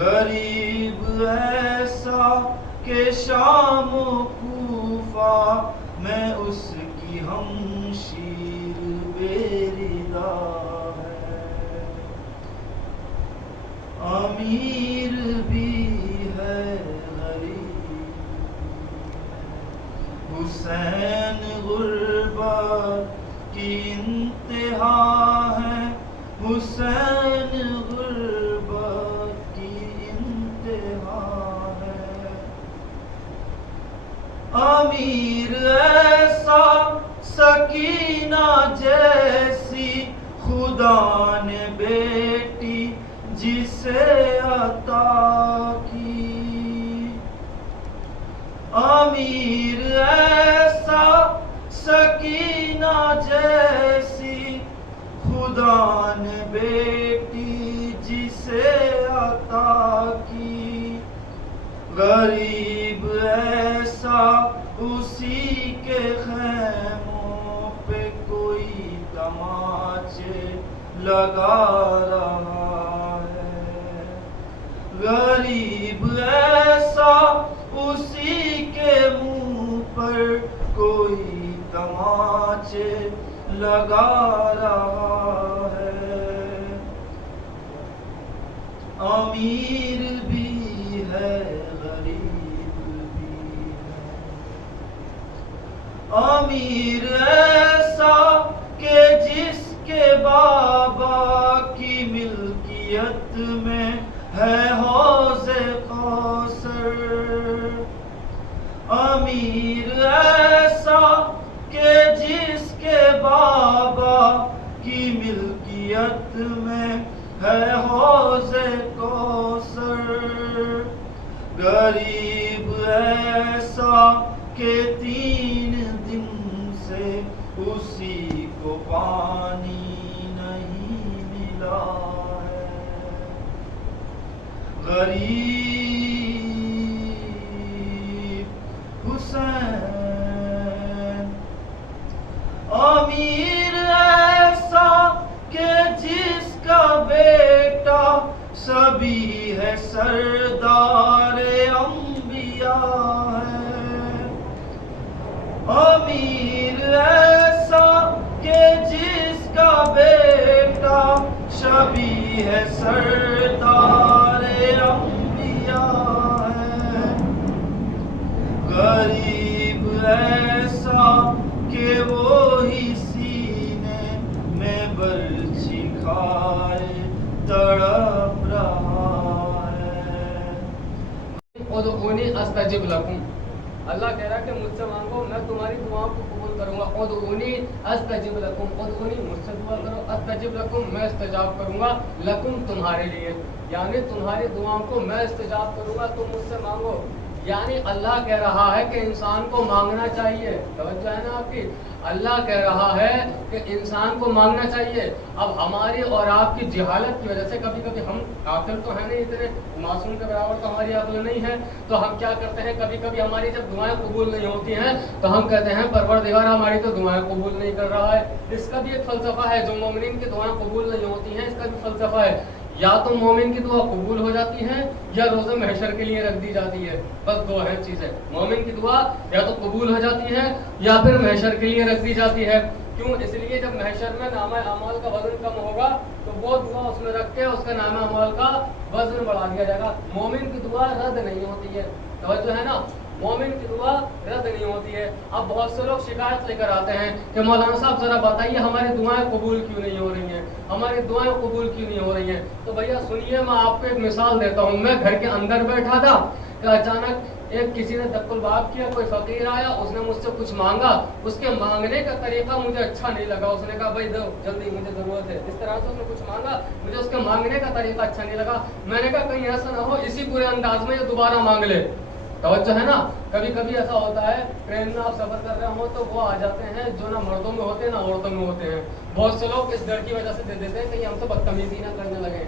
غریب ایسا کہ شام و کوفہ میں اس کی ہمشیر بے ردا ہے، امیر بھی ہے غریب، حسین غربت کی انتہا ہے، حسین غربت کی انتہا ہے، امیر ایسا سکینہ جیسی خدا نے بیٹی جسے عطا کی، امیر ایسا سکینہ جیسی خدا نے بیٹی جسے عطا کی، غریب ایسا اسی کے خیموں پہ کوئی تماچے لگا رہا ہے، غریب ایسا اسی کے منہ پر کوئی تماچے لگا رہا ہے، امیر بھی ہے غریب بھی ہے، امیر ایسا کہ جس کے بابا کی ملکیت میں ہے حوض کوثر، امیر ایسا کہ جس کے بابا کی ملکیت میں ہے حوض کوثر، غریب ایسا کہ 3 دن سے اسی کو پانی نہیں ملا ہے، غریب حسین، امیر ایسا کہ جس کا بیٹا سبھی ہے سردار انبیاء ہے، امیر ایسا کہ جس کا بیٹا سبھی ہے سردار انبیاء ہے، غریب ایسا کہ وہی سینے میں برچھی کھائے تڑپ رہا ہے، ادعونی استجب لکم، اللہ کہہ رہا ہے کہ مجھ سے مانگو میں تمہاری دعاؤں کو قبول کروں گا، ادعونی استجب لکم، ادعونی مجھ سے دعا کرو، استجب لکم میں استجاب کروں گا، لکم تمہارے لیے، یعنی تمہاری دعاؤں کو میں استجاب کروں گا، تم مجھ سے مانگو، یعنی اللہ کہہ رہا ہے کہ انسان کو مانگنا چاہیے، توجہ ہے نا آپ کی، اللہ کہہ رہا ہے کہ انسان کو مانگنا چاہیے۔ اب ہماری اور آپ کی جہالت کی وجہ سے کبھی کبھی ہم عاقل تو ہے نہیں، اتنے معصوم کے برابر تو ہماری عقل نہیں ہے، تو ہم کیا کرتے ہیں کبھی کبھی ہماری جب دعائیں قبول نہیں ہوتی ہیں تو ہم کہتے ہیں پروردگار ہماری تو دعائیں قبول نہیں کر رہا ہے۔ اس کا بھی ایک فلسفہ ہے، جو مومنین کی دعائیں قبول نہیں ہوتی ہیں اس کا بھی فلسفہ ہے، یا تو مومن کی دعا قبول ہو جاتی ہے یا روزہ محشر کے لیے رکھ دی جاتی ہے، بس دو ہے چیزیں، مومن کی دعا یا تو قبول ہو جاتی ہے یا پھر محشر کے لیے رکھ دی جاتی ہے۔ کیوں؟ اس لیے جب محشر میں نامہ اعمال کا وزن کم ہوگا تو وہ دعا اس میں رکھ کے اس کا نامہ اعمال کا وزن بڑھا دیا جائے گا۔ مومن کی دعا رد نہیں ہوتی ہے، توجہ ہے نا، مومن کی دعا رد نہیں ہوتی ہے۔ اب بہت سے لوگ شکایت لے کر آتے ہیں کہ مولانا صاحب ذرا بتائیے ہماری دعائیں قبول کیوں نہیں ہو رہی ہیں، ہماری دعائیں قبول کیوں نہیں ہو رہی ہیں؟ تو بھیا سنیے، میں آپ کو ایک مثال دیتا ہوں۔ میں گھر کے اندر بیٹھا تھا کہ اچانک کسی نے دق الباب کیا، کوئی فقیر آیا، اس نے مجھ سے کچھ مانگا، اس کے مانگنے کا طریقہ مجھے اچھا نہیں لگا، اس نے کہا بھائی دو جلدی مجھے ضرورت ہے، اس طرح سے اس نے کچھ مانگا، مجھے اس کے مانگنے کا طریقہ اچھا نہیں لگا۔ میں نے کہا کہیں ایسا نہ ہو اسی برے انداز میں یہ دوبارہ مانگ لے، توجہ ہے نا۔ کبھی کبھی ایسا ہوتا ہے ٹرین میں آپ سفر کر رہے ہو تو وہ آ جاتے ہیں جو نہ مردوں میں ہوتے ہیں نہ عورتوں میں ہوتے ہیں، بہت سے لوگ اس ڈر کی وجہ سے دے دیتے ہیں کہیں ہم سے بدتمیزی نہ کرنے لگے،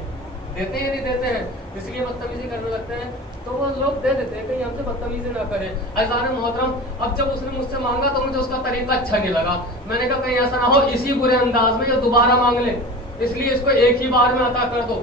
دیتے ہیں نہیں دیتے ہیں، اس لیے بدتمیزی کرنے لگتے ہیں، تو وہ لوگ دے دیتے ہیں کہیں ہم سے بدتمیزی نہ کریں۔ عزیزان محترم، اب جب اس نے مجھ سے مانگا تو مجھے اس کا طریقہ اچھا نہیں لگا، میں نے کہا کہیں ایسا نہ ہو اسی برے انداز میں یہ دوبارہ مانگ لے، اس لیے اس کو ایک ہی بار میں عطا کر دو۔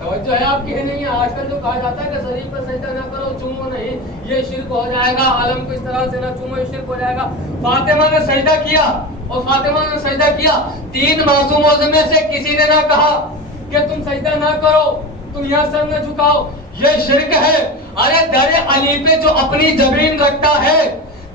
توجہ ہے آپ کی ہے نہیں ہے؟ آج کل جو کہا جاتا ہے کہ شریف پہ سجدہ نہ کرو، چومو نہیں، یہ شرک ہو جائے گا، عالم کو اس طرح سے نہ چومو، یہ شرک ہو جائے گا۔ فاطمہ نے سجدہ کیا، اور فاطمہ نے سجدہ کیا، 3 معصوموں میں سے کسی نے نہ کہا کہ تم سجدہ نہ کرو، تم یہاں سر نہ جھکاؤ، یہ شرک ہے۔ ارے در علی پہ جو اپنی زمین رکھتا ہے،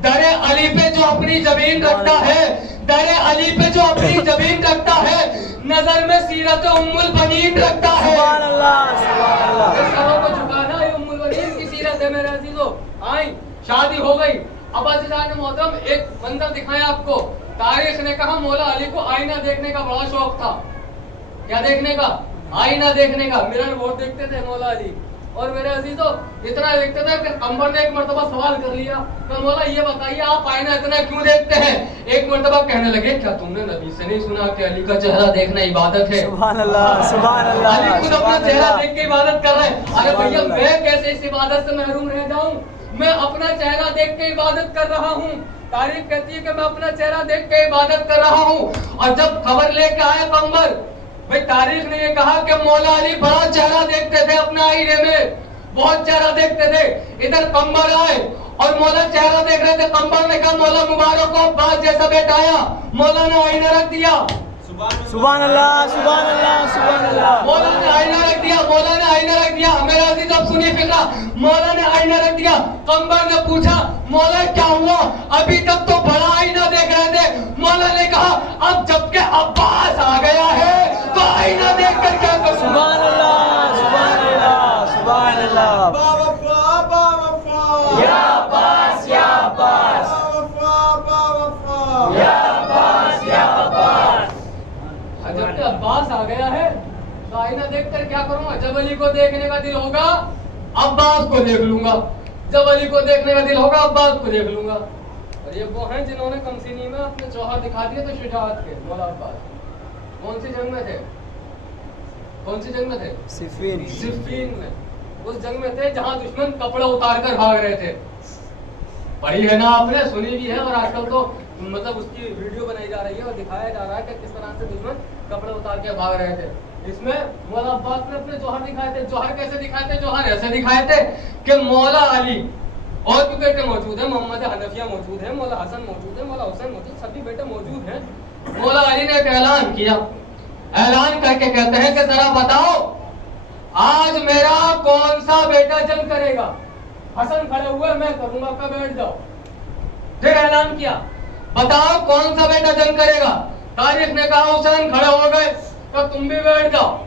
در علی پہ جو اپنی زمین رکھتا ہے، در علی پہ جو اپنی زمین رکھتا ہے، نظر میں سیرت ام البنین رکھتا ہے۔ سبحان اللہ، سبحان اللہ۔ سروں کو جھکانا یہ ام البنین کی سیرت ہے میرے عزیزو۔ آئیں، شادی ہو گئی، اب عزیزان محترم ایک منظر دکھائیں آپ کو۔ تاریخ نے کہا مولا علی کو آئینہ دیکھنے کا بڑا شوق تھا۔ کیا دیکھنے کا؟ آئینہ دیکھنے کا۔ مرر بہت دیکھتے تھے مولا علی، اور میرے عزیزو اتنا دیکھتے تھے کہ قمر نے ایک مرتبہ سوال کر لیا کہ مولا یہ بتائیے آپ آئینہ اتنا کیوں دیکھتے ہیں؟ ایک مرتبہ کہنے لگے کیا تم نے نبی سے نہیں سنا کہ علی کا چہرہ دیکھنا عبادت ہے؟ سبحان اللہ، سبحان اللہ۔ علی خود اپنا چہرہ دیکھ کے عبادت کر رہے ہیں۔ ارے بھیا میں کیسے اس عبادت سے محروم رہ جاؤں؟ میں اپنا چہرہ دیکھ کے عبادت کر رہا ہوں۔ تاریخ کہتی ہے کہ میں اپنا چہرہ دیکھ کے عبادت کر رہا ہوں، اور جب خبر لے کے آئے قمر، بھئی تاریخ نے یہ کہا کہ مولا علی بڑا چہرہ دیکھتے تھے اپنا آئینے میں، بہت چہرہ دیکھتے تھے۔ ادھر قمر آئے اور مولا چہرہ دیکھ رہے تھے۔ قمر نے کہا مولا مبارک ہو، عباس جیسا بیٹا آیا۔ مولا نے آئینہ رکھ دیا۔ سبحان اللہ، سبحان اللہ، سبحان اللہ۔ مولا نے آئینہ رکھ دیا، مولا نے آئینہ رکھ دیا۔ میرے عزیز اب سنیے فقہ، مولا نے آئینہ رکھ دیا۔ قمر نے پوچھا مولا کیا ہوا؟ ابھی تک تو بڑا آئینہ دیکھ رہے تھے۔ مولا نے کہا اب جب کہ عباس آ گیا ہے تو آئینہ دیکھ کر کیا کروں؟ سبحان اللہ، سبحان اللہ، سبحان اللہ۔ باوفا باوفا یا عباس، یا عباس، باوفا باوفا یا عباس، یا عباس۔ جب کہ عباس آ گیا ہے تو آئینہ دیکھ کر کیا کروں گا؟ جب علی کو دیکھنے کا دل ہوگا عباس کو دیکھ لوں گا، جب علی کو دیکھنے کا دل ہوگا عباس کو دیکھ لوں گا۔ اور یہ وہ ہیں جنہوں نے کمسینی میں اپنے جوہر دکھا دیے تھے شجاعت کے، مولا عباس۔ کون سی جنگ میں تھے؟ کون سی جنگ میں تھے؟ صفین، صفین میں۔ اس جنگ میں تھے جہاں دشمن کپڑے اتار کر بھاگ رہے تھے۔ پڑھی ہے نا آپ نے، سنی بھی ہے، اور آج کل تو مطلب اس کی ویڈیو بنائی جا رہی ہے اور دکھایا جا رہا ہے کہ کس طرح سے دشمن کپڑے اتار کے بھاگ رہے تھے۔ اس میں مولا عباس نے اپنے جوہر دکھائے تھے۔ جوہر کیسے دکھائے تھے؟ جوہر ایسے دکھائے تھے کہ مولا علی اور بھی بیٹے موجود ہیں، محمد حنفیہ موجود ہیں، مولا حسن موجود ہے، مولا حسین موجود، سبھی بیٹے موجود ہیں۔ مولا علی نے ایک اعلان کیا، اعلان کر کے کہتے ہیں کہ ذرا بتاؤ آج میرا کون سا بیٹا جنگ کرے گا؟ حسن کھڑے ہوئے، میں کروں گا، کا بیٹھ جاؤ۔ پھر اعلان کیا بتاؤ کون سا بیٹا جنگ کرے گا؟ تاریخ نے کہا حسین، کھڑے ہو گئے کہ تم بھی بیٹھ جاؤ۔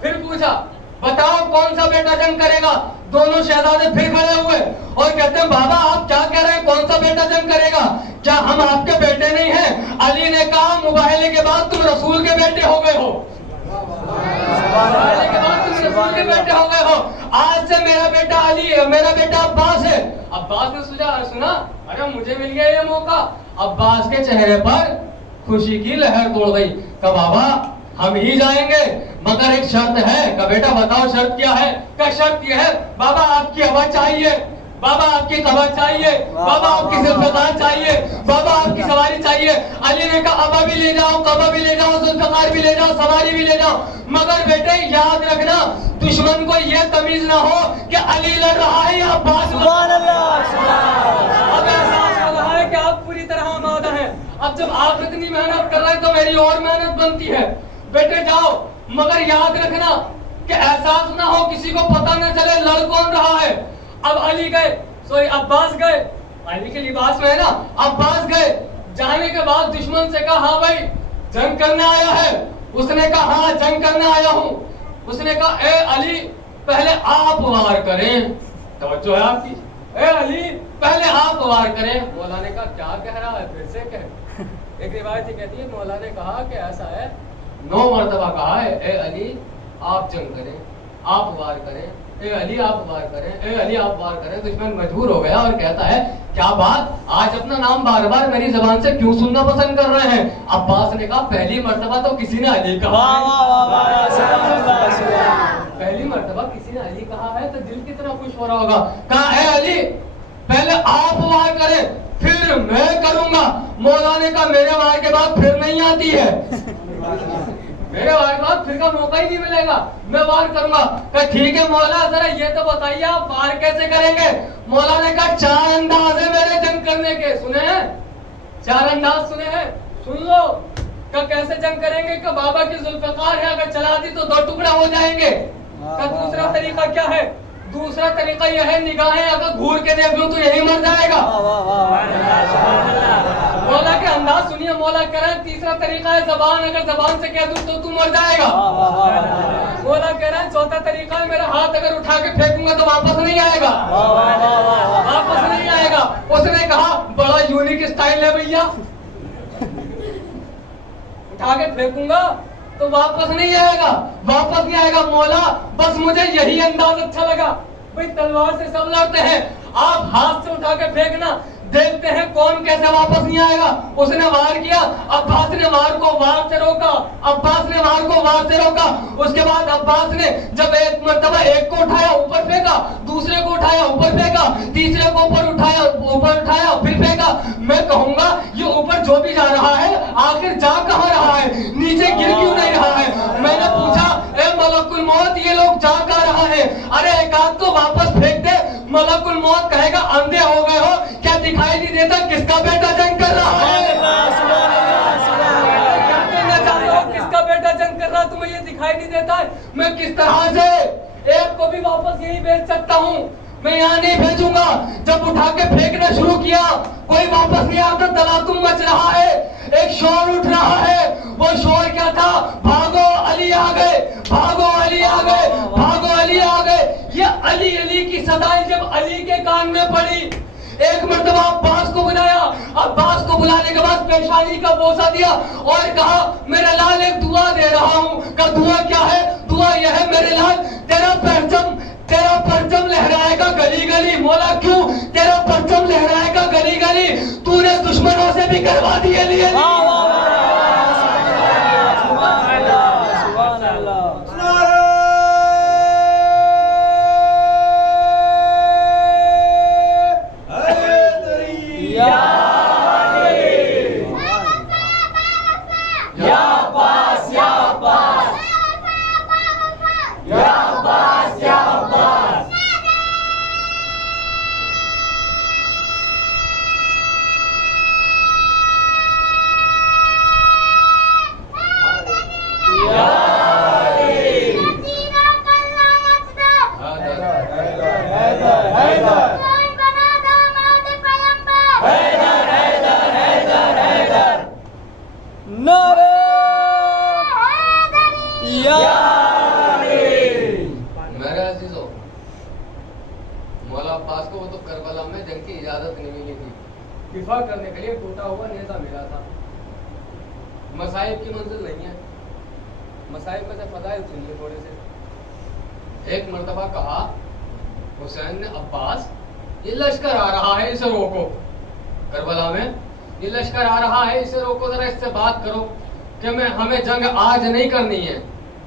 پھر پوچھا بتاؤ کون سا بیٹا جنگ کرے گا؟ دونوں شہزادے پھر کھڑے ہوئے اور کہتے ہیں بابا آپ کیا کہہ رہے ہیں، کون سا بیٹا جنگ کرے گا؟ کیا ہم آپ کے بیٹے نہیں ہیں؟ علی نے کہا مباہلے کے بعد تم رسول کے بیٹے ہو گئے ہو، مباہلے کے بعد تم رسول کے بیٹے ہو گئے ہو۔ آج سے میرا بیٹا علی ہے، میرا بیٹا عباس ہے۔ عباس نے سنا ارے مجھے مل گیا یہ موقع۔ عباس کے چہرے پر خوشی کی لہر توڑ گئی کہ بابا ہم ہی جائیں گے، مگر ایک شرط ہے۔ کہ بیٹا بتاؤ شرط کیا ہے؟ کہ شرط یہ ہے بابا آپ کی ہوا چاہیے، بابا آپ کی قبر چاہیے، بابا آپ کی ذوالفقار چاہیے، بابا آپ کی سواری چاہیے۔ علی نے کہا ابا بھی لے جاؤ، قبا بھی لے جاؤ، ذوالفقار بھی لے جاؤ، سواری بھی لے جاؤ، مگر بیٹے یاد رکھنا دشمن کو یہ تمیز نہ ہو کہ علی لڑ رہا ہے یا عباس لڑ رہا ہے۔ سبحان اللہ، سبحان اللہ۔ اب احساس ہو رہا ہے کہ آپ پوری طرح آمادہ ہیں۔ اب جب آپ اتنی محنت کر رہے ہیں تو میری اور محنت بنتی ہے۔ بیٹے جاؤ، مگر یاد رکھنا کہ احساس نہ ہو، کسی کو پتہ نہ چلے لڑ کون رہا ہے۔ اب علی گئے، عباس گئے، علی کے لباس میں ہے نا، عباس گئے۔ جانے کے بعد دشمن سے کہا ہاں بھائی جنگ کرنے آیا ہے؟ اس نے کہا ہاں جنگ کرنے آیا ہوں۔ اس نے کہا اے علی پہلے آپ وار کریں۔ توجہ ہے آپ کی؟ اے علی پہلے آپ وار کریں۔ مولا نے کہا کیا کہہ رہا ہے، پھر سے کہہ۔ ایک روایت یہ کہتی ہے مولا نے کہا کہ ایسا ہے، 9 مرتبہ کہا ہے اے علی آپ جنگ کریں، آپ وار کریں، اے علی آپ وار کریں، اے علی آپ وار کریں۔ دشمن مجبور ہو گیا اور کہتا ہے کیا بات، آج اپنا نام بار بار میری زبان سے کیوں سننا پسند کر رہے ہیں؟ عباس نے کہا پہلی مرتبہ تو کسی نے علی کہا ہے، پہلی مرتبہ کسی نے علی کہا ہے تو دل کتنا خوش ہو رہا ہوگا۔ کہا اے علی پہلے آپ وار کریں پھر میں کروں گا۔ مولا نے کہا میرے وار کے بعد پھر نہیں آتی ہے، میرے وار کے بعد پھر کا موقع ہی نہیں ملے گا، میں وار کروں گا۔ کہ ٹھیک ہے مولا ذرا یہ تو بتائیے آپ وار کیسے کریں گے؟ مولا نے کہا 4 انداز ہے میرے جنگ کرنے کے، سنے ہیں 4 انداز سنے ہیں، سن لو۔ کہ کیسے جنگ کریں گے؟ کہ بابا کی ذوالفقار ہے اگر چلا دی تو 2 ٹکڑا ہو جائیں گے۔ کہ دوسرا طریقہ کیا ہے؟ دوسرا طریقہ یہ ہے نگاہیں اگر گھور کے دیکھ لوں تو یہی مر جائے گا۔ مولا کے انداز سنیے، مولا کہہ رہے ہیں تیسرا طریقہ ہے زبان اگر زبان سے کہہ دوں تو تو مر جائے گا۔ مولا کہہ رہے ہیں چوتھا طریقہ ہے میرا ہاتھ اگر اٹھا کے پھینکوں گا تو واپس نہیں آئے گا، واپس نہیں آئے گا۔ اس نے کہا بڑا یونیک اسٹائل ہے بھیا، اٹھا کے پھینکوں گا تو واپس نہیں آئے گا، واپس نہیں آئے گا۔ مولا بس مجھے یہی انداز اچھا لگا، بھئی تلوار سے سب لڑتے ہیں، آپ ہاتھ سے اٹھا کے پھینکنا، دیکھتے ہیں کون کیسے واپس نہیں آئے گا۔ اس نے وار کیا، عباس نے وار کو وار سے روکا، عباس نے وار کو وار سے روکا۔ اس کے بعد عباس نے جب ایک مرتبہ ایک کو اٹھایا اوپر پھینکا، دوسرے کو اٹھایا اوپر پھینکا، تیسرے کو اوپر اٹھایا پھر پھینکا۔ میں کہوں گا یہ اوپر جو بھی جا رہا ہے آخر جا کہاں رہا ہے؟ نیچے گر کیوں نہیں رہا ہے؟ میں نے پوچھا اے ملک الموت یہ لوگ جا کہاں رہا ہے؟ ارے ایک آدھ کو واپس پھینک دے۔ ملک الموت کہے گا اندھے ہو گئے ہو کیا دکھائی نہیں دیتا کس کا بیٹا جنگ کر رہا ہے؟ کیا کہنا چاہتے ہو؟ کس کا بیٹا جنگ کر رہا ہے؟ تمہیں یہ دکھائی نہیں دیتا ہے؟ میں کس طرح سے ایک کو بھی واپس یہی بھیج سکتا ہوں؟ میں یہاں نہیں بھیجوں گا۔ جب اٹھا کے پھینکنا شروع کیا کوئی واپس نہیں آتا، تلاطم مچ رہا ہے، ایک شور اٹھ رہا ہے۔ وہ شور کیا تھا؟ بھاگو علی آ گئے، بھاگو علی آ گئے، بھاگو علی آ گئے۔ یہ علی علی کی صدائی جب علی کے کان میں پڑی، ایک مرتبہ عباس کو بلایا، عباس کو بلانے کے بعد پیشانی کا بوسہ دیا اور کہا میرا لال ایک دعا دے رہا ہوں۔ کہ دعا کیا ہے؟ دعا یہ ہے میرے لال تیرا پرچم لہرائے گا گلی گلی۔ مولا کیوں؟ تیرا پرچم لہرائے گا گلی گلی، تو نے دشمنوں سے بھی کروا دیے لیے۔ مولا عباس کو وہ تو کربلا میں جنگ کی اجازت نہیں ملی تھی، دفاع کرنے کے لیے ٹوٹا ہوا نیزہ ملا تھا۔ مصائب کی منزل نہیں ہے، مصائب میں سے فضائل سنیے تھوڑے سے۔ ایک مرتبہ کہا حسین نے عباس یہ لشکر آ رہا ہے اسے روکو، کربلا میں یہ لشکر آ رہا ہے اسے روکو، ذرا اس سے بات کرو کہ ہمیں جنگ آج نہیں کرنی ہے۔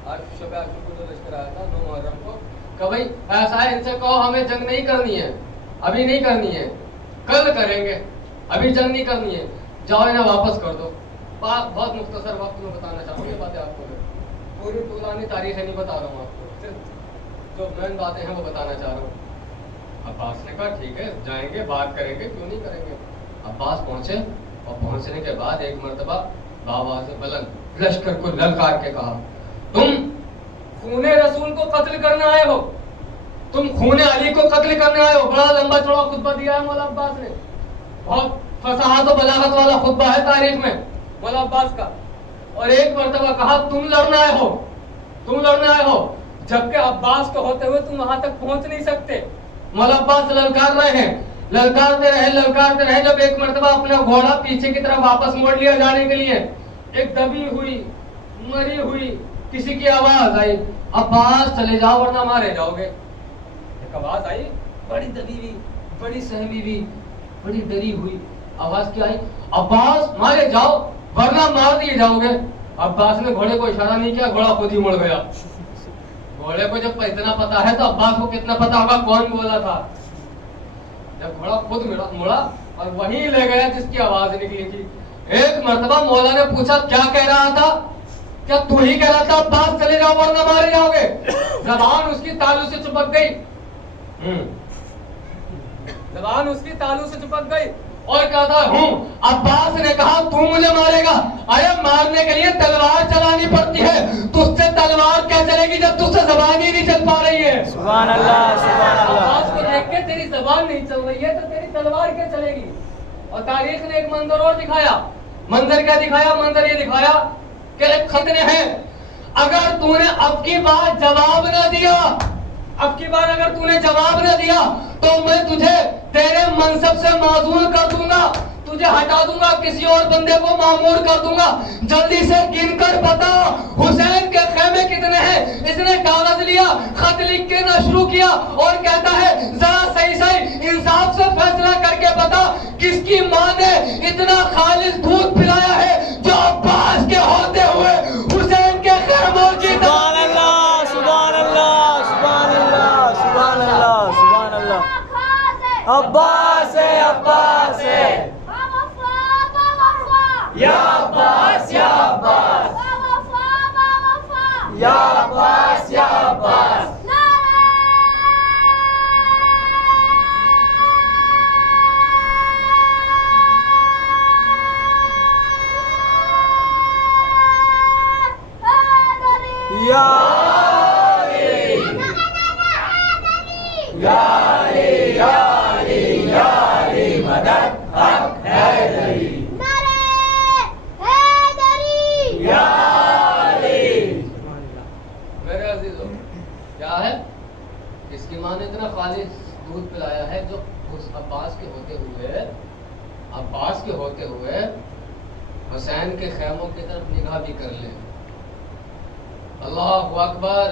آج شب عاشور کو جو لشکر آیا تھا 9 محرم کو، کہ بھائی ایسا ہے ان سے کہو ہمیں جنگ نہیں کرنی ہے، ابھی نہیں کرنی ہے، کل کریں گے، ابھی جنگ نہیں کرنی ہے، جاؤ انہیں واپس کر دو۔ بہت مختصر وقت میں بتانا چاہوں یہ باتیں آپ کو، پوری طولانی تاریخیں نہیں بتا رہا ہوں آپ کو، صرف جو مین باتیں ہیں وہ بتانا چاہ رہا ہوں۔ عباس نے کہا ٹھیک ہے جائیں گے، بات کریں گے، کیوں نہیں کریں گے۔ عباس پہنچے اور پہنچنے کے بعد ایک مرتبہ بآواز بلند لشکر کو للکار کے کہا تم خون رسول کو قتل کرنے آئے ہو، تم خون علی کو قتل کرنے آئے ہو۔ بڑا لمبا چوڑا خطبہ دیا ہے مولا عباس نے، بہت فصاحت و بلاغت والا خطبہ ہے تاریخ میں مولا عباس کا۔ اور ایک مرتبہ کہا تم لڑنے آئے ہو، تم لڑنے آئے ہو، جبکہ عباس کو ہوتے ہوئے تم وہاں تک پہنچ نہیں سکتے۔ مولا عباس للکار رہے ہیں، للکارتے رہے، جب ایک مرتبہ اپنا گھوڑا پیچھے کی طرف واپس موڑ لیا جانے کے لیے، ایک دبی ہوئی مری ہوئی کسی کی آواز آئی عباس چلے جاؤ ورنہ مارے جاؤ گے۔ ایک آواز آئی بڑی دبی ہوئی، بڑی سہمی ہوئی، بڑی ڈری ہوئی آواز کیا آئی؟ عباس مارے جاؤ ورنہ مار دیے جاؤ گے۔ عباس نے گھوڑے کو اشارہ نہیں کیا، گھوڑا خود ہی مڑ گیا۔ گھوڑے کو جب اتنا پتا ہے تو عباس کو کتنا پتا ہوگا کون بولا تھا۔ جب گھوڑا خود مڑا اور وہیں لے گیا جس کی آواز نکلی تھی۔ ایک مرتبہ مولا نے پوچھا کیا کہہ رہا تھا؟ کیا تو ہی کہہ رہا تھا عباس چلے جاؤ ورنہ مارے جاؤ گے؟ زبان اس کی تالو سے چپک گئی، زبان اس کی تالو سے چپک گئی اور کہتا ہوں عباس نے کہا تو مجھے مارے گا؟ ارے مارنے کے لیے تلوار چلانی پڑتی ہے، تجھ سے تلوار کیا چلے گی جب تجھ سے زبان ہی نہیں چل پا رہی ہے؟ سبحان اللہ سبحان اللہ. عباس کو دیکھ کے تیری زبان نہیں چل رہی ہے تو تیری تلوار کیا چلے گی؟ اور تاریخ نے ایک منظر اور دکھایا. منظر کیا دکھایا؟ منظر یہ دکھایا کہ ایک خطرے ہیں، اگر تو نے اب کی بار جواب نہ دیا، اب کی بار اگر تو نے جواب نہ دیا تو میں تجھے تیرے منصب سے معزول کر دوں گا، تجھے ہٹا دوں گا، کسی اور بندے کو مامور کر دوں گا. جلدی سے گن کر بتا حسین کے خیمے کتنے ہیں؟ اس نے کاغذ لیا، خط لکھ کے نہ شروع کیا اور کہتا ہے ذرا صحیح صحیح انصاف سے فیصلہ کر کے بتا کس کی ماں نے اتنا خالص دودھ پلایا ہے جو عباس کے ہوتے ہوئے حسین کے خیموں کی سبحان اللہ سبحان اللہ سبحان اللہ سبحان اللہ سبحان اللہ. عباس ہے عباس ہے یا عباس یا عباس یا عباس یا عباس. یا علی یا علی یا علی یا علی مدد حق حیدری یا علی. میرے عزیزو کیا ہے؟ اس کی ماں نے اتنا خالص دودھ پلایا ہے جو اس عباس کے ہوتے ہوئے حسین کے خیموں کی طرف نگاہ بھی کر لے. اللہ اکبر،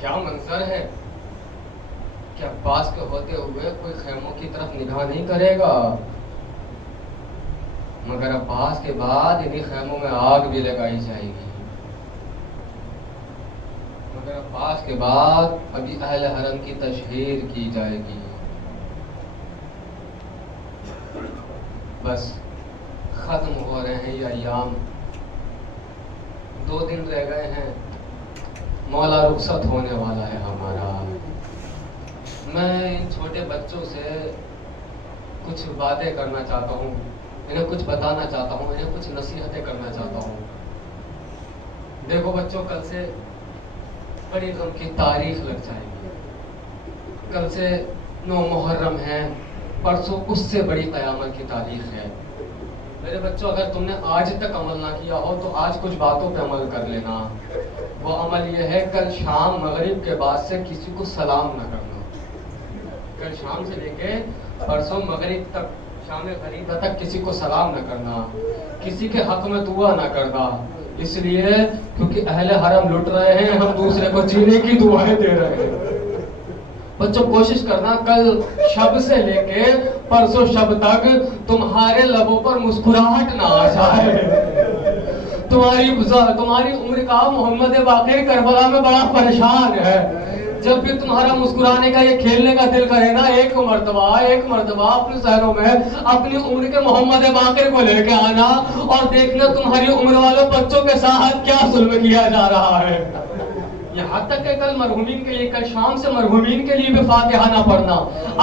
کیا منظر ہے کہ عباس کے ہوتے ہوئے کوئی خیموں کی طرف نگاہ نہیں کرے گا، مگر عباس کے بعد انہی خیموں میں آگ بھی لگائی جائے گی. مگر عباس کے بعد ابھی اہل حرم کی تشہیر کی جائے گی. بس ختم ہو رہے ہیں یہ ایام، 2 دن رہ گئے ہیں، مولا رخصت ہونے والا ہے ہمارا. میں ان چھوٹے بچوں سے کچھ باتیں کرنا چاہتا ہوں، انہیں کچھ بتانا چاہتا ہوں، انہیں کچھ نصیحتیں کرنا چاہتا ہوں. دیکھو بچوں، کل سے بڑی غم کی تاریخ لگ جائے گی. کل سے 9 محرم ہے، پرسوں اس سے بڑی قیامت کی تاریخ ہے. میرے بچوں، اگر تم نے آج تک عمل نہ کیا ہو تو آج کچھ باتوں پہ عمل کر لینا. وہ عمل یہ ہے کل شام مغرب کے بعد سے کسی کو سلام نہ کرنا. کل شام سے لے کے پرسوں مغرب تک، شام غریبہ تک کسی کو سلام نہ کرنا، کسی کے حق میں دعا نہ کرنا. اس لیے کیونکہ اہل حرم لٹ رہے ہیں، ہم دوسرے کو جینے کی دعائیں دے رہے ہیں. بچوں کوشش کرنا کل شب سے لے کے پرسوں شب تک تمہارے لبوں پر مسکراہٹ نہ آ جائے. تمہاری عمر کا محمد باقر کربلا میں بڑا پریشان ہے. جب بھی تمہارا مسکرانے کا یہ کھیلنے کا دل کرے نا، ایک مرتبہ اپنے شہروں میں اپنی عمر کے محمد باقر کو لے کے آنا اور دیکھنا تمہاری عمر والے بچوں کے ساتھ کیا ظلم کیا جا رہا ہے. یہاں تک کہ کل مرحومین کے لیے، کل شام سے مرحومین کے لیے بھی فاتحہ نہ پڑھنا.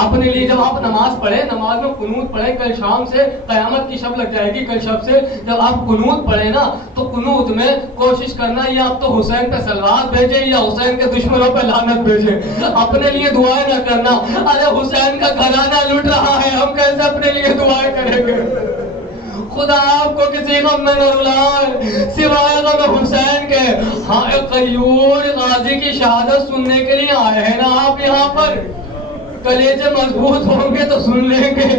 اپنے لیے جب آپ نماز پڑھیں، نماز میں قنوت پڑھیں. کل شام سے قیامت کی شب لگ جائے گی. کل شب سے جب آپ قنوت پڑھیں نا تو قنوت میں کوشش کرنا یا آپ تو حسین پہ سلوات بھیجیں یا حسین کے دشمنوں پہ لعنت بھیجیں. اپنے لیے دعائیں نہ کرنا. ارے حسین کا گھرانہ لٹ رہا ہے، ہم کیسے اپنے لیے دعائیں کریں گے؟ خدا آپ کو کسی غم میں نہ رلائے سوائے غم حسین کے. ہاں قیور غازی کی شہادت سننے کے لیے آئے ہیں نا آپ یہاں پر، کلیجے مضبوط ہوں گے تو سن لیں گے.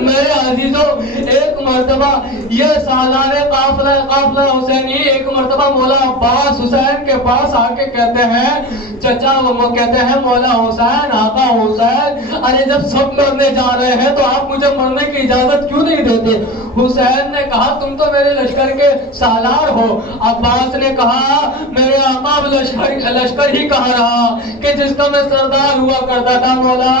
میرے عزیزوں، ایک مرتبہ یہ سالار قافلہ حسینی ایک مرتبہ مولا عباس حسین کے پاس آ کے کہتے ہیں چچا، وہ کہتے ہیں مولا حسین، آقا حسین، ارے جب سب مرنے جا رہے ہیں تو آپ مجھے مرنے کی اجازت کیوں نہیں دیتے؟ حسین نے کہا تم تو میرے لشکر کے سالار ہو. عباس نے کہا میرے آقا لشکر ہی کہا رہا کہ جس کا میں سردار ہوا کرتا تھا، مولا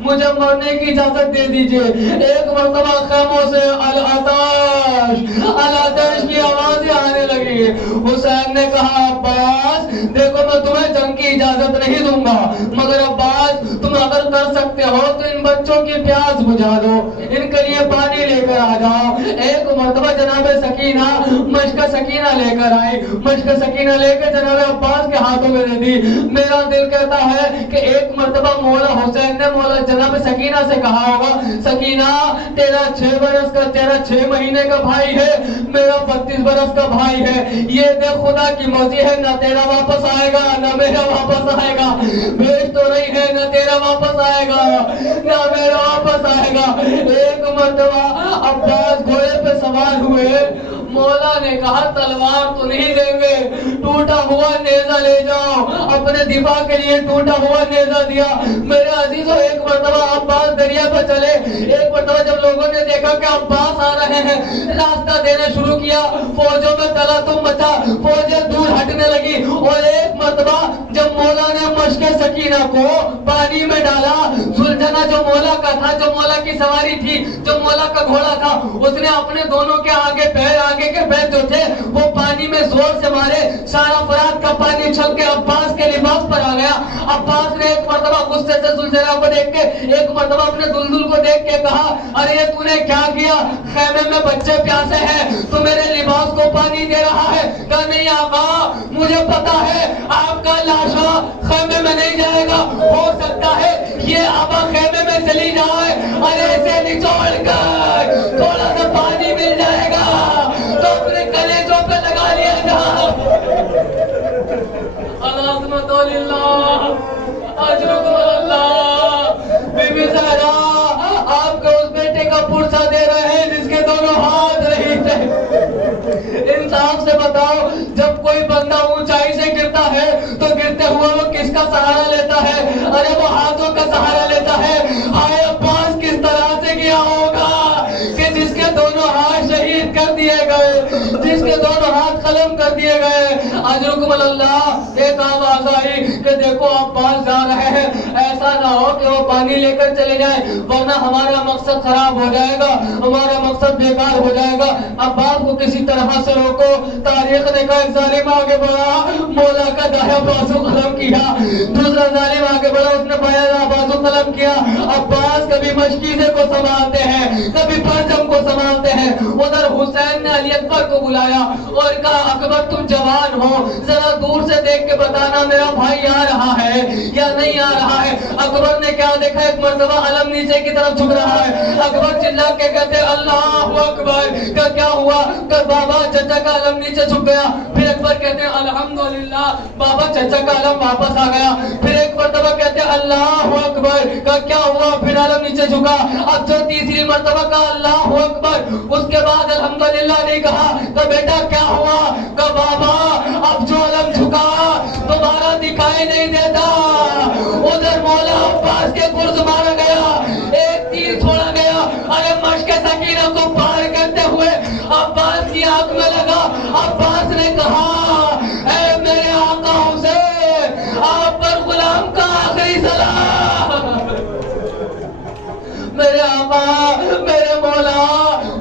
مجھے مرنے کی اجازت دے دیجئے. ایک مرتبہ خیموں سے العطش کی آوازیں آنے لگی. حسین نے کہا عباس دیکھو میں تمہیں جنگ کی اجازت نہیں دوں گا مگر عباس تم اگر کر سکتے ہو تو ان بچوں کی پیاس بجھا دو, ان کے لیے پانی لے کر آ جاؤ. ایک مرتبہ جناب سکینہ مشک سکینہ لے کر آئی, مشک سکینہ لے کے جناب عباس کے ہاتھوں میں دے دی. میرا دل کہتا ہے کہ ایک مرتبہ مولا حسین نے مولا جناب سکینہ سے کہا ہوگا سکینہ تیرا 6 برس کا تیرا 6 مہینے کا بھائی ہے, میرا 32 برس کا بھائی ہے, یہ دیکھ خدا کی مرضی ہے نہ تیرا واپس آئے گا نہ میرا واپس آئے گا, بھیج تو نہیں ہے نہ تیرا واپس آئے گا نہ میرا واپس آئے گا. ایک مرتبہ عباس گھوڑے پہ سوار ہوئے, مولا نے کہا تلوار تو نہیں دیں گے, ٹوٹا ہوا نیزہ لے جاؤ, اپنے دفاع کے لیے ٹوٹا ہوا نیزہ دیا. میرے عزیزوں ایک مرتبہ عباس دریا پہ چلے, ایک مرتبہ جب لوگوں نے دیکھا کہ عباس آ رہے ہیں راستہ دینا شروع کیا, فوجوں میں تلاطم مچا, فوجیں دور ہٹنے لگی. اور ایک مرتبہ جب مولا نے مشک سکینہ کو پانی میں ڈالا, سلجھنا جو مولا کا تھا, جو مولا کی سواری تھی, جو مولا کا گھوڑا تھا, اس نے اپنے دونوں کے آگے کے پیر جو تھے وہ پانی میں زور سے مارے, سارا فرات کا پانی چھل کے عباس کے لباس پر آ گیا. عباس نے ایک مرتبہ غصے سے زلزلہ کو دیکھ کے, ایک مرتبہ اپنے دلدل کو دیکھ کے کہا ارے تو نے کیا کیا, خیمے میں بچے پیاسے ہیں تو میرے لباس کو پانی دے رہا ہے. کہا نہیں آقا مجھے پتا ہے آپ کا لاشا خیمے میں نہیں جائے گا, ہو سکتا ہے یہ آبا خیمے میں چلی جائے, ارے اسے نچوڑ کر تھوڑا سا پانی مل جائے گا تو اپنے کلیجوں پہ لگا لیا جا. العظمت للہ اجرکم اللہ. بی بی زہرا آپ کے اس بیٹے کا پرسہ دے رہے ہیں جس کے دونوں ہاتھ نہیں تھے. انصاف سے بتاؤ جب کوئی بندہ اونچائی سے گرتا ہے تو گرتے ہوئے وہ کس کا سہارا لیتا ہے؟ ارے وہ ہاتھوں کا سہارا لیتا ہے. ہائے عباس کس طرح سے کیا ہوگا کہ جس کے دونوں ہاتھ شہید کر دیے گئے, جس کے دونوں ہاتھ قلم کر دیے گئے. اجرکم اللہ. ایک آواز آئی کہ دیکھو عباس جا رہے ہیں, ایسا نہ ہو کہ وہ پانی لے کر چلے جائیں ورنہ ہمارا مقصد خراب ہو جائے گا, ہمارا مقصد بیکار ہو جائے گا. عباس کو کسی طرح سے روکو. تاریخ نے کہا ایک ظالم آگے بڑھا, مولا کا دایا بازو قلم کیا. دوسرا ظالم آگے بڑھا, اس نے بایاں بازو قلم کیا. عباس کبھی مشکیزے کو سنبھالتے ہیں کبھی پرچم کو سنبھالتے ہیں. ادھر حسین نے علی اکبر کو بلایا اور کہا اکبر تم جوان ہو, ذرا دور سے دیکھ کے بتانا میرا بھائی آ رہا ہے یا نہیں آ رہا ہے. اکبر نے کیا دیکھا, ایک مرتبہ علم نیچے کی طرف جھک رہا ہے. اکبر چلا کے کہتے اللہ اکبر. کیا ہوا کہ بابا چچا کا علم نیچے جھک گیا. پھر اکبر کہتے ہیں الحمدللہ, بابا چچا کا علم واپس آ گیا. پھر ایک مرتبہ کہتے ہیں اللہ اکبر. کیا ہوا, پھر علم نیچے جھکا. اب جو تیسری مرتبہ کا اللہ اکبر, اس کے بعد الحمدللہ نہیں کہا. کہ بیٹا کیا ہوا, کہ بابا اب جو علم جھکا دوبارہ دکھائی نہیں دیتا. ادھر مولا عباس کے گرز مارا گیا, ایک تیر چھوڑا گیا. ارے مشک سکینہ کو پار کرتے ہوئے عباس کی آنکھ میں لگا. عباس نے کہا اے میرے آقا حسین, آپ پر غلام کا آخری سلام. میرے آقا میرے مولا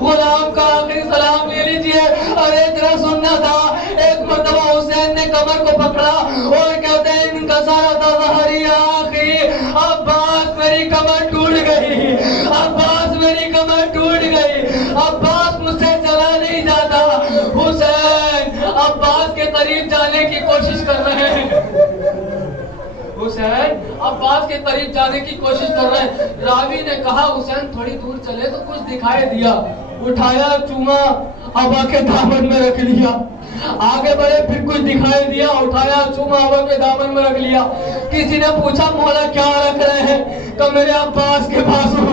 غلام کا آخری سلام لے لیجئے. ارے ذرا سننا تھا. ایک مرتبہ حسین نے کمر کو پکڑا اور کہتے ہیں ان کا سارا تھا ظہری آخری. عباس میری کمر ٹوٹ گئی, عباس میری کمر ٹوٹ گئی, عباس مجھ سے چلا نہیں جاتا. حسین عباس کے قریب جانے کی کوشش کر رہے ہیں, حسین عباس کے قریب جانے کی کوشش کر رہے ہیں. راوی نے کہا حسین تھوڑی دور چلے تو کچھ دکھائی دیا, اٹھایا چوما ابا کے دامن میں رکھ لیا. آگے بڑھے پھر کچھ دکھائی دیا, اٹھایا چوما ابا کے دامن میں رکھ لیا. کسی نے پوچھا مولا کیا رکھ رہے ہیں, کہ میرے عباس کے بازو,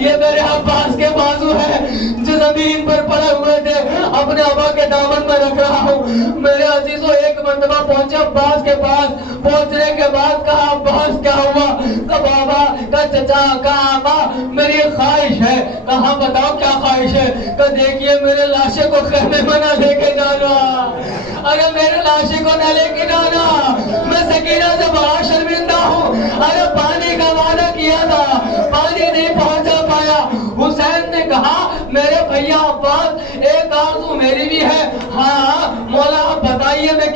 یہ میرے عباس کے بازو ہے جو زمین پر پڑے ہوئے تھے, اپنے ابا کے دامن میں رکھ رہا ہوں. میرے عزیزوں ایک مرتبہ پہنچے عباس کے پاس. پہنچنے کے بعد کہا عباس کیا ہوا, کہ بابا, کہ چچا, کہ آقا میری خواہش ہے. کہا بتاؤ کیا خواہش ہے, کہ دیکھیے میرے لاشے کو خیمے میں نہ لے کے جانا. ارے میرے لاشے کو نہ لے کے جانا, میں سکینہ سے بڑا شرمندہ ہوں. ارے پانی کا وعدہ کیا تھا, پانی نہیں پہنچا پایا.